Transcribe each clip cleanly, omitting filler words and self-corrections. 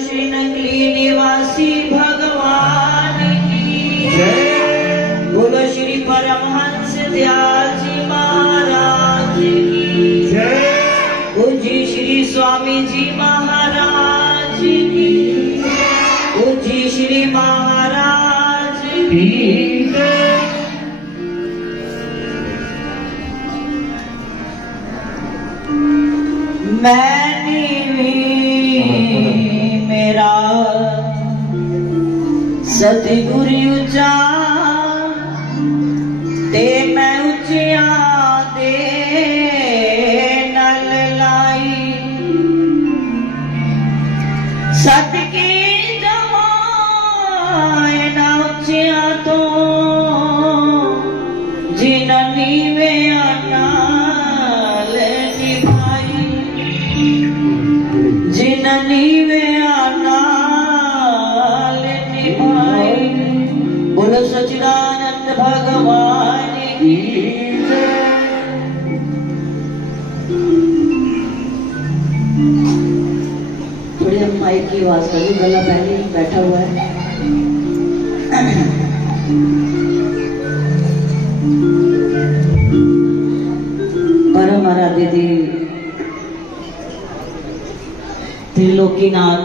श्री नगली निवासी भगवान की जय। बोलो श्री परमहंस दयाल जी महाराज की जय। पूज्य श्री स्वामी जी महाराज की पूज्य श्री महाराज की मैंने मेरा सतगुरु उचा ते मैं उचिया दे नल लाई सदके जवाए ना उचिया तो जिननी वे जिननी वे आनाल निभाई। बोलो सच्चिदानंद भगवान की थोड़ी हम माइक की आवाज करिए, गला पहले ही बैठा हुआ है। परम आराध्य देव त्रिलोकीनाथ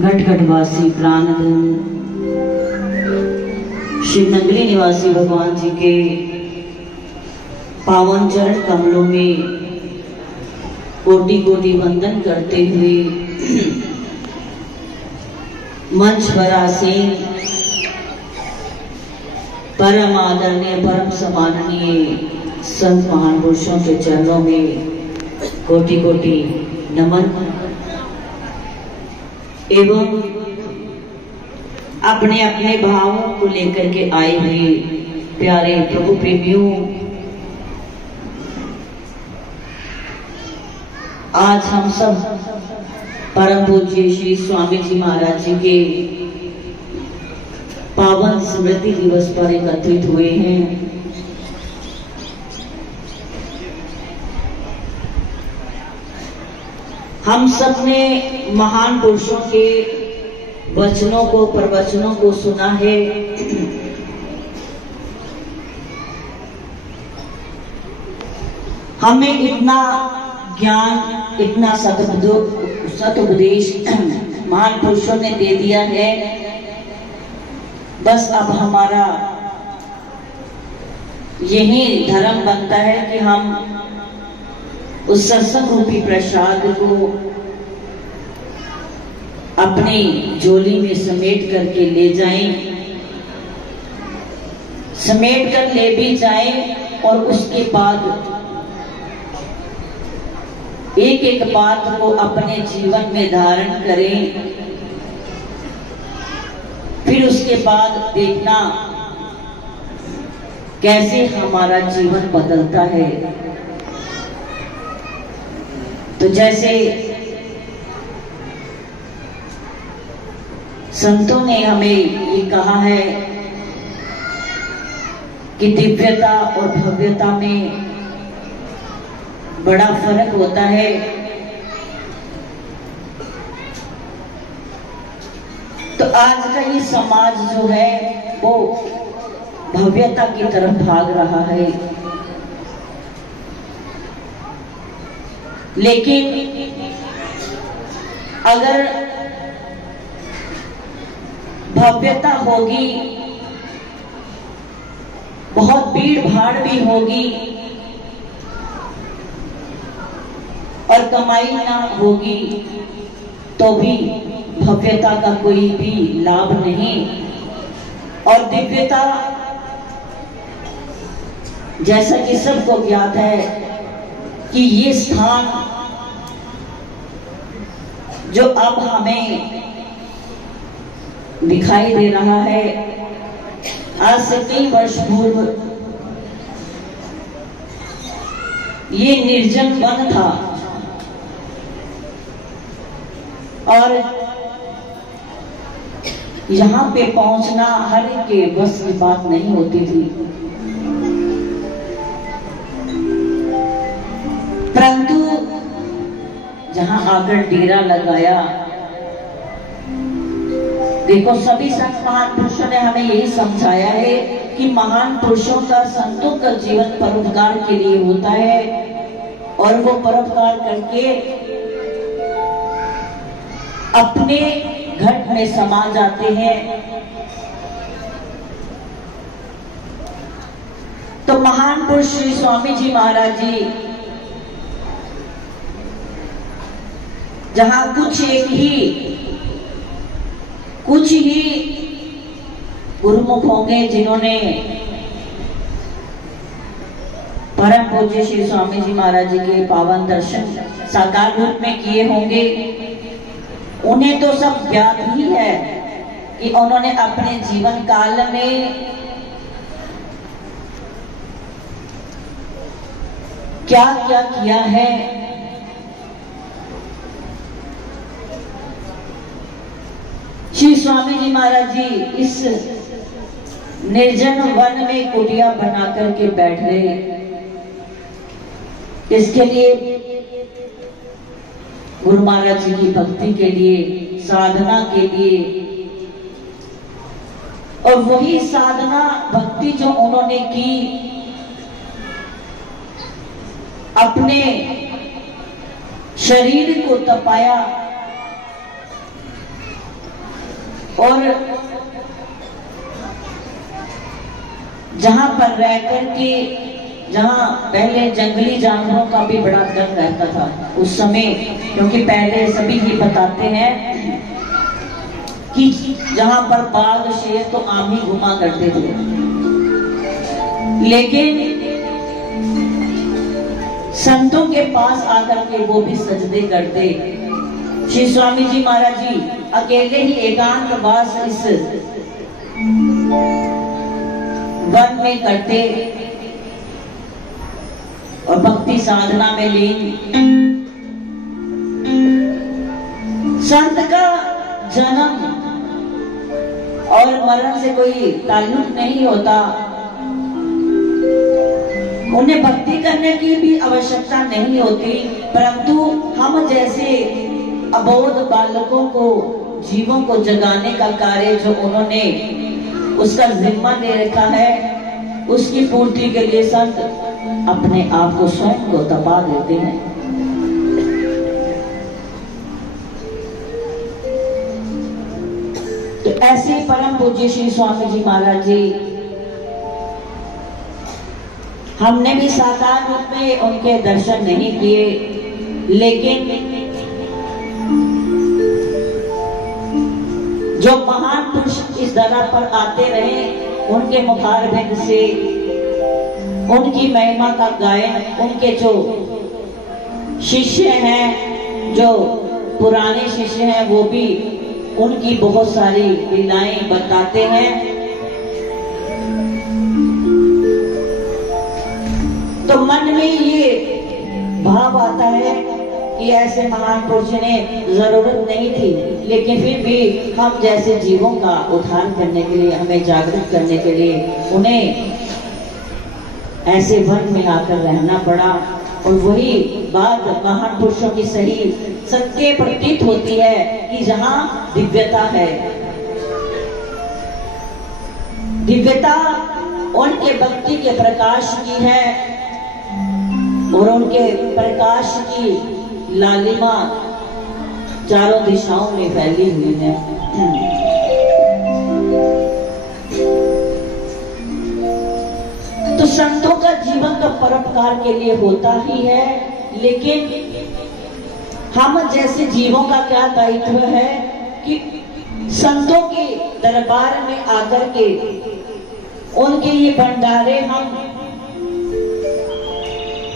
घटघटवासी प्राणधन श्री नगरी निवासी भगवान जी के पावन चरण कमलों में कोटि कोटि वंदन करते हुए मंच पर आसीन परम आदरणीय परम सम्माननीय संत महापुरुषों के चरणों में कोटि कोटि नमन एवं अपने अपने भावों को लेकर के आए हुए प्यारे प्रभु प्रेमियों, आज हम सब परम पूज्य श्री स्वामी जी महाराज जी के पावन स्मृति दिवस पर एकत्रित हुए हैं। हम सब ने महान पुरुषों के वचनों को प्रवचनों को सुना है। हमें इतना ज्ञान इतना सतुपदेश महान पुरुषों ने दे दिया है। बस अब हमारा यही धर्म बनता है कि हम उस सत्संग रूपी प्रसाद को अपनी झोली में समेट करके ले जाएं, समेट कर ले भी जाएं और उसके बाद एक एक बात को अपने जीवन में धारण करें। फिर उसके बाद देखना कैसे हमारा जीवन बदलता है। तो जैसे संतों ने हमें ये कहा है कि दिव्यता और भव्यता में बड़ा फर्क होता है। तो आज का ये समाज जो है वो भव्यता की तरफ भाग रहा है, लेकिन अगर भव्यता होगी, बहुत भीड़ भाड़ भी होगी और कमाई ना होगी तो भी भव्यता का कोई भी लाभ नहीं। और दिव्यता जैसा कि सबको ज्ञात है कि ये स्थान जो अब हमें दिखाई दे रहा है, आज से कई वर्ष पूर्व ये निर्जन वन था और यहाँ पे पहुंचना हर एक के बस की बात नहीं होती थी। परंतु जहां आकर डेरा लगाया। देखो सभी संत महान पुरुषों ने हमें यही समझाया है कि महान पुरुषों का, संतों का जीवन परोपकार के लिए होता है और वो परोपकार करके अपने घट में समा जाते हैं। तो महान पुरुष श्री स्वामी जी महाराज जी जहां कुछ ही गुरुमुख होंगे जिन्होंने परम पूज्य श्री स्वामी जी महाराज जी के पावन दर्शन साकार रूप में किए होंगे। उन्हें तो सब ज्ञात ही है कि उन्होंने अपने जीवन काल में क्या क्या किया है। श्री स्वामी जी महाराज जी इस निर्जन वन में कुटिया बना करके बैठ गए। इसके लिए गुरु महाराज जी की भक्ति के लिए, साधना के लिए, और वही साधना भक्ति जो उन्होंने की अपने शरीर को तपाया और जहां पर रह करके, जहां पहले जंगली जानवरों का भी बड़ा डर रहता था उस समय, क्योंकि पहले सभी ही बताते हैं कि जहां पर बाघ शेर तो आम ही घुमा करते थे, लेकिन संतों के पास आकर के वो भी सजदे करते। श्री स्वामी जी महाराज जी अकेले ही एकांतवास इस वन में करते और भक्ति साधना में लीन। संत का जन्म और मरण से कोई ताल्लुक नहीं होता, उन्हें भक्ति करने की भी आवश्यकता नहीं होती, परंतु हम जैसे अबोध बालकों को, जीवों को जगाने का कार्य जो उन्होंने उसका जिम्मा ले रखा है, उसकी पूर्ति के लिए संत अपने आप को स्वयं को तपा देते हैं। तो ऐसे परम पूज्य श्री स्वामी जी महाराज जी, हमने भी साकार रूप में उनके दर्शन नहीं किए, लेकिन जो महान पुरुष इस धरा पर आते रहे, उनके मुखारबिंद से उनकी महिमा का गायन, उनके जो शिष्य हैं, जो पुराने शिष्य हैं, वो भी उनकी बहुत सारी लीलाएं बताते हैं। तो मन में ये भाव आता है कि ऐसे महान पुरुष ने जरूरत नहीं थी, लेकिन फिर भी हम जैसे जीवों का उद्धार करने के लिए, हमें जागृत करने के लिए उन्हें ऐसे वन में आकर रहना पड़ा। और वही बात महान पुरुषों की सही सत्य प्रतीत होती है कि जहां दिव्यता है, दिव्यता उनके भक्ति के प्रकाश की है और उनके प्रकाश की लालिमा चारों दिशाओं में फैली हुई है। तो संतों का जीवन तो परोपकार के लिए होता ही है, लेकिन हम जैसे जीवों का क्या दायित्व है कि संतों के दरबार में आकर के उनके ये भंडारे हम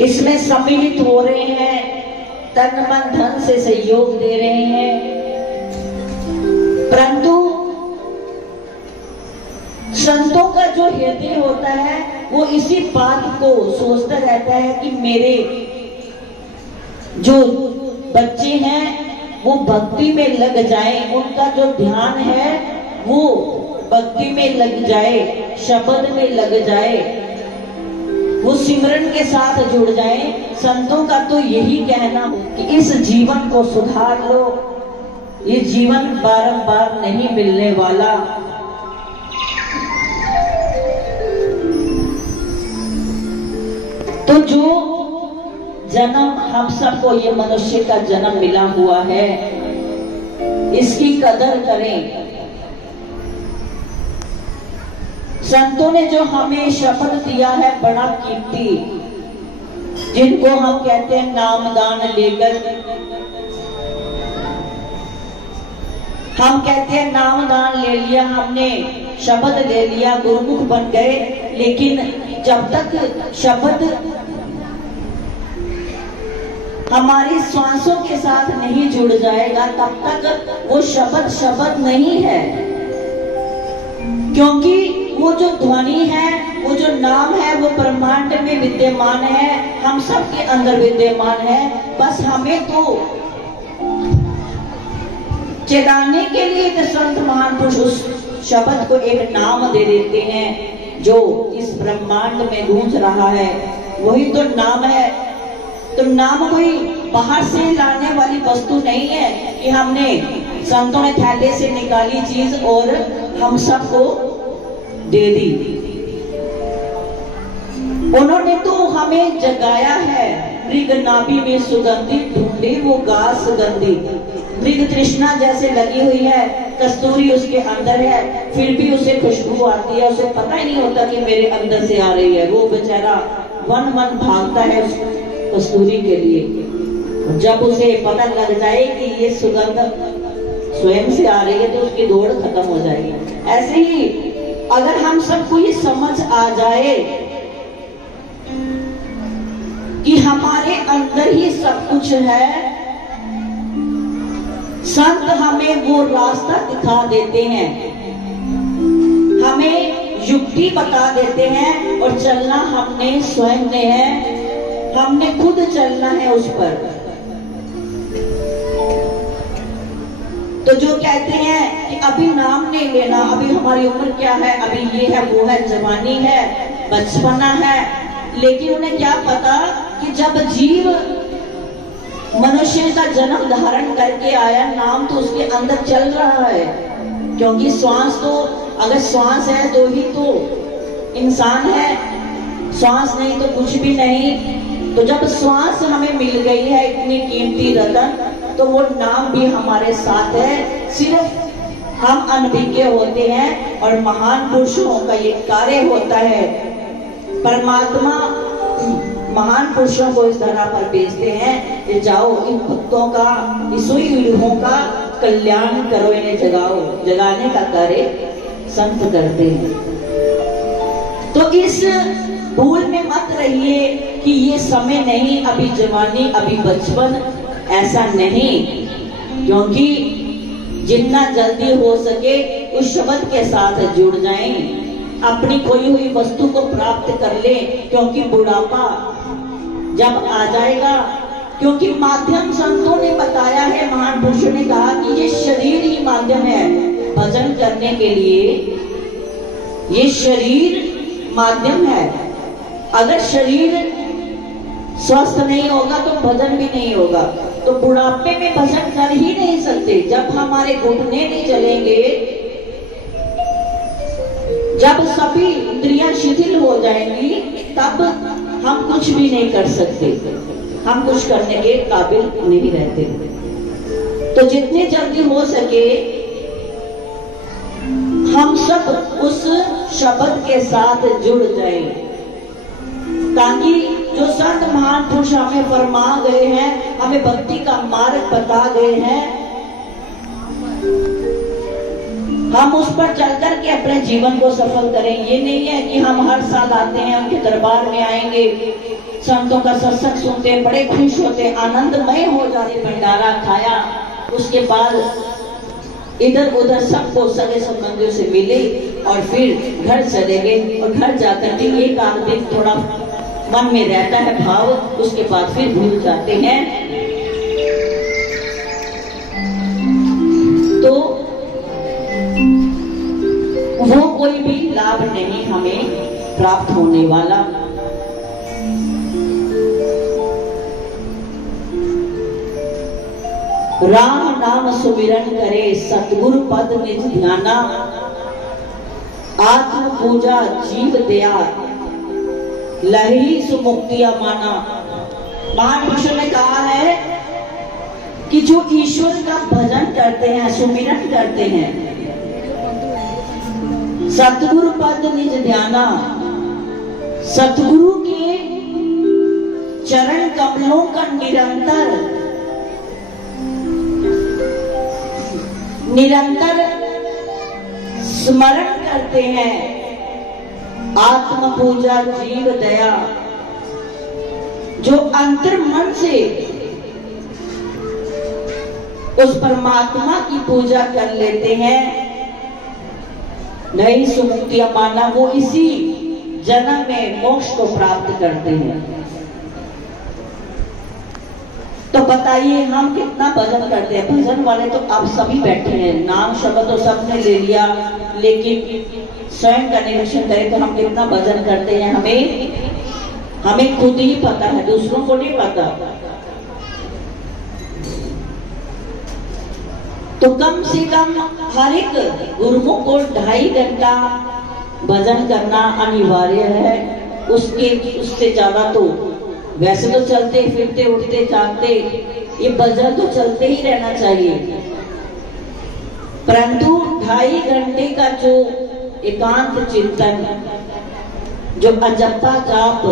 इसमें सम्मिलित हो रहे हैं, तन मन धन से सहयोग दे रहे हैं, परंतु संतों का जो हृदय होता है वो इसी बात को सोचता रहता है कि मेरे जो बच्चे हैं वो भक्ति में लग जाए, उनका जो ध्यान है वो भक्ति में लग जाए, शब्द में लग जाए। वो सिमरन के साथ जुड़ जाएं। संतों का तो यही कहना कि इस जीवन को सुधार लो, ये जीवन बारंबार नहीं मिलने वाला। तो जो जन्म हम सबको ये मनुष्य का जन्म मिला हुआ है, इसकी कदर करें। संतों ने जो हमें शपथ दिया है बड़ा कीमती, जिनको हम कहते हैं नामदान लेकर, हम कहते हैं नामदान ले लिया हमने, शपथ ले लिया, गुरुमुख बन गए, लेकिन जब तक शपथ हमारी श्वासों के साथ नहीं जुड़ जाएगा तब तक वो शब्द शब्द नहीं है। क्योंकि वो जो ध्वनि है, वो जो नाम है, वो ब्रह्मांड में विद्यमान है, हम सबके अंदर विद्यमान है। बस हमें तो चेताने के लिए तो संत महान पुरुष उस शब्द को एक नाम दे देते हैं जो इस ब्रह्मांड में गूंज रहा है, वही तो नाम है। तो नाम कोई बाहर से लाने वाली वस्तु नहीं है कि हमने संतों ने थैले से निकाली चीज और हम सबको दे दी। उन्होंने तो हमें जगाया है। मृग नाभि में सुगंधी ढूंढी वो घास गंदी। मृग तृष्णा जैसे लगी हुई है, कस्तूरी उसके अंदर है, फिर भी उसे खुशबू आती है, उसे पता ही नहीं होता कि मेरे अंदर से आ रही है। वो बेचारा वन वन भागता है उस कस्तूरी के लिए। जब उसे पता लग जाए कि ये सुगंध स्वयं से आ रही है तो उसकी दौड़ खत्म हो जाएगी। ऐसे ही अगर हम सबको ये समझ आ जाए कि हमारे अंदर ही सब कुछ है, संत हमें वो रास्ता दिखा देते हैं, हमें युक्ति बता देते हैं, और चलना हमने स्वयं ने है, हमने खुद चलना है उस पर। तो जो कहते हैं कि अभी नाम नहीं लेना, अभी हमारी उम्र क्या है, अभी ये है वो है, जवानी है, बचपना है, लेकिन उन्हें क्या पता कि जब जीव मनुष्य का जन्म धारण करके आया, नाम तो उसके अंदर चल रहा है। क्योंकि श्वास तो, अगर श्वास है तो ही तो इंसान है, श्वास नहीं तो कुछ भी नहीं। तो जब श्वास हमें मिल गई है, इतनी कीमती रतन, तो वो नाम भी हमारे साथ है। सिर्फ हम अनभिज्ञ होते हैं और महान पुरुषों का ये कार्य होता है। परमात्मा महान पुरुषों को इस धरा पर भेजते हैं कि जाओ इन भक्तों का, इस सोई रूहों का कल्याण करो, इन्हें जगाओ। जगाने का कार्य संत करते हैं। तो इस भूल में मत रहिए कि ये समय नहीं, अभी जवानी, अभी बचपन, ऐसा नहीं। क्योंकि जितना जल्दी हो सके उस शब्द के साथ जुड़ जाएं, अपनी खोई हुई वस्तु को प्राप्त कर ले। क्योंकि बुढ़ापा जब आ जाएगा, क्योंकि माध्यम संतों ने बताया है, महान पुरुषों ने कहा कि ये शरीर ही माध्यम है भजन करने के लिए। ये शरीर माध्यम है। अगर शरीर स्वस्थ नहीं होगा तो भजन भी नहीं होगा। तो बुढ़ापे में भजन कर ही नहीं सकते। जब हमारे घुटने नहीं चलेंगे, जब सभी इंद्रियां शिथिल हो जाएंगी, तब हम कुछ भी नहीं कर सकते, हम कुछ करने के काबिल नहीं रहते। तो जितने जल्दी हो सके हम सब उस शब्द के साथ जुड़ जाएं, ताकि जो संत महान पुरुष हमें फरमा गए हैं, हमें भक्ति का मार्ग बता गए हैं, हम उस पर चल करके अपने जीवन को सफल करें। ये नहीं है कि हम हर साल आते हैं, उनके दरबार में आएंगे, संतों का सत्संग सुनते हैं, बड़े खुश होते हैं, आनंदमय हो जाते, भंडारा खाया, उसके बाद इधर उधर सबको सगे संबंधियों से मिले और फिर घर चले गए। और घर जाकर के एक आध दिन थोड़ा मन में रहता है भाव, उसके बाद फिर भूल जाते हैं। तो वो कोई भी लाभ नहीं हमें प्राप्त होने वाला। राम नाम सुमिरन करे सतगुरु पद निज ध्याना, आत्म पूजा जीव दया लही सुमुक्तिया माना। महापुरुषों ने कहा है कि जो ईश्वर का भजन करते हैं, सुमिरन करते हैं, सतगुरु पद निज ध्याना, सतगुरु के चरण कमलों का निरंतर स्मरण करते हैं, आत्म पूजा जीव दया, जो अंतर मन से उस परमात्मा की पूजा कर लेते हैं, नई सुमुक्तियां माना, वो इसी जन्म में मोक्ष को प्राप्त करते हैं। तो बताइए हम कितना भजन करते हैं। भजन वाले तो आप सभी बैठे हैं, नाम शब्द तो सबने ले लिया, लेकिन स्वयं का निरीक्षण करें तो हम कितना भजन करते हैं, हमें खुद ही पता है, दूसरों को नहीं पता। तो कम से कम हर एक गुरुमुख को 2.5 घंटा भजन करना अनिवार्य है। उससे ज्यादा तो वैसे तो चलते फिरते उठते जागते ये भजन तो चलते ही रहना चाहिए, परंतु 2.5 घंटे का जो एकांत चिंतन, जो अजपा जाप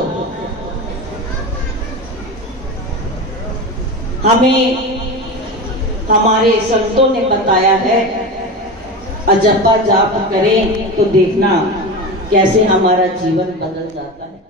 हमें हमारे संतों ने बताया है, अजपा जाप करें तो देखना कैसे हमारा जीवन बदल जाता है।